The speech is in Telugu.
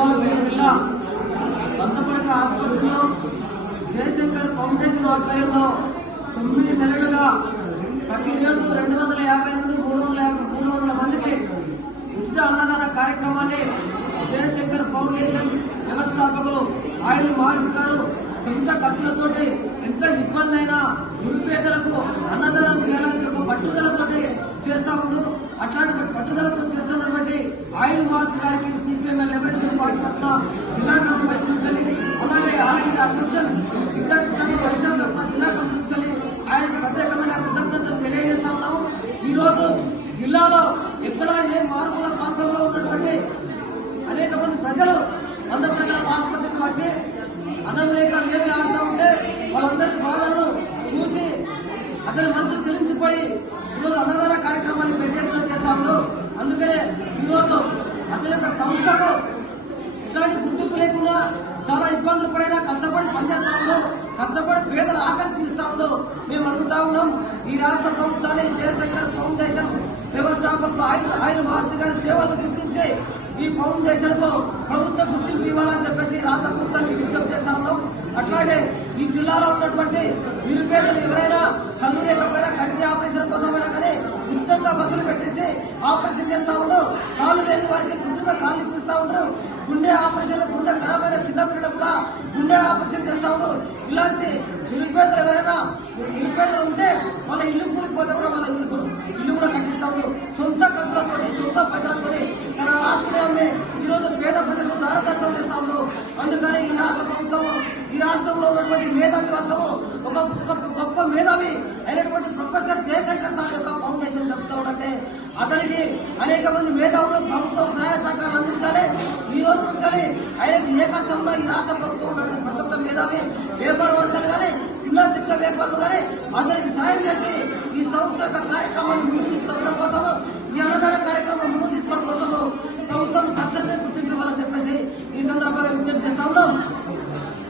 భూపాలపల్లి జిల్లా బంతపడక ఆసుపత్రిలో జయశంకర్ ఫౌండేషన్ ఆధ్వర్యంలో తొమ్మిది నెలలుగా ప్రతిరోజు రెండు వందల యాభై నుండి మూడు వందల యాభై మూడు వందల మందికి ఉచిత అన్నదాన కార్యక్రమాన్ని జయశంకర్ ఫౌండేషన్ వ్యవస్థాపకులు ఆయన మారుతి గారు సొంత ఖర్చులతోటి ఎంత ఇబ్బంది అయినా నిరుపేదలకు అన్నదానం చేయాలని ఒక పట్టుదలతోటి చేస్తా ఉండు. అట్లాంటి పట్టుదలతో చేస్తున్నటువంటి ఆయుల్ మారుతి గారికి సిపిఎం ఎవరి పార్టీ తరఫున జిల్లా కమిటీ నుంచి అలాగే ఆర్టీ అసోసియేషన్ విద్యార్థి సంఘం పరిశ్రమ తరఫున జిల్లా కమిటీ నుంచి ఆయనకు ప్రత్యేకమైన కృతజ్ఞతలు తెలియజేస్తా ఉన్నాము. ఈరోజు జిల్లాలో ఎక్కడ ఏ మారుమూల ప్రాంతంలో ఉన్నటువంటి అనేక మంది ప్రజలు వంద ప్రజల ఆసుపత్రికి వచ్చి అన్నం లేక ఏమి ఆడుతూ ఉంటే వాళ్ళందరి బాధలను చూసి అతని మనసు చెలించిపోయి ఈరోజు అన్నదాన కార్యక్రమాన్ని పెట్టేందుకు చేద్దాము అందుకనే ఈరోజు అతని యొక్క సంస్థకు ఇట్లాంటి గుర్తింపు లేకుండా చాలా ఇబ్బందులు పడైనా కష్టపడి పనిచేస్తా ఉన్నాం కష్టపడి పేదల ఆకలి ఉందో మేము అడుగుతా ఉన్నాం. ఈ రాష్ట్ర ప్రభుత్వాన్ని జయశంకర్ ఫౌండేషన్ వ్యవస్థాపకులు ఆయన ఆయన మారుతి గారి సేవలు గుర్తించి ఈ ఫౌండేషన్కు ప్రభుత్వ గుర్తింపు ఇవ్వాలని చెప్పేసి రాష్ట్ర ప్రభుత్వానికి విజ్ఞప్తి చేస్తా ఉన్నాం. అట్లాగే ఈ జిల్లాలో ఉన్నటువంటి నిరుపేదలు ఎవరైనా కన్ను లేకపోయినా కంటి ఆపరేషన్ కోసమైనా కానీ ఉచితంగా బస్సులు పెట్టించి ఆపరేషన్ చేస్తా ఉండరు కాళ్ళు లేని వారికి గుర్తుగా కాళ్ళు ఇప్పిస్తా ఉండరు గుండె ఖరాబ్ కూడా గుండె ఆపరేషన్ చేస్తా ఇలాంటి నిరుపేదలు ఎవరైనా నిరుపేదలు ఉంటే వాళ్ళ ఇల్లు కూలిపోతే కూడా వాళ్ళ ఇల్లు ఇల్లు కూడా కట్టిస్తా సొంత ఖర్చులతో సొంత పైసలతో తన ఆశ్రయాన్ని అమ్మి ఈ రోజు పేద ప్రజలకు దారదత్తం చేస్తా అందుకని ఈ రాష్ట్ర ప్రభుత్వం ఈ రాష్ట్రంలో ఉన్నటువంటి మేధావి వర్గము ఒక గొప్ప మేధావి. ప్రొఫెసర్ జయశంకర్ సార్ యొక్క ఫౌండేషన్ చెప్తా ఉంటే అతనికి అనేక మంది మేధావులు ప్రభుత్వం సహాయ సహకారం అందించాలి. ఈ రోజు నుంచి ఆయనకి ఏ కష్టంలో ఈ రాష్ట్ర ప్రభుత్వం ఉన్నటువంటి ప్రతి ఒక్క మేధావి పేపర్ వర్కర్లు కానీ చిన్న చిన్న పేపర్లు కానీ అతనికి సాయం చేసి ఈ సంస్థ యొక్క కార్యక్రమాన్ని ముందుకు తీసుకోవడం కోసము ఈ అన్నదాన కార్యక్రమం ముందుకు తీసుకోవడం కోసము ప్రభుత్వం తక్షణమే గుర్తింపు ఇవ్వాలని చెప్పేసి ఈ సందర్భంగా విజ్ఞప్తి చేస్తా ఉన్నాం.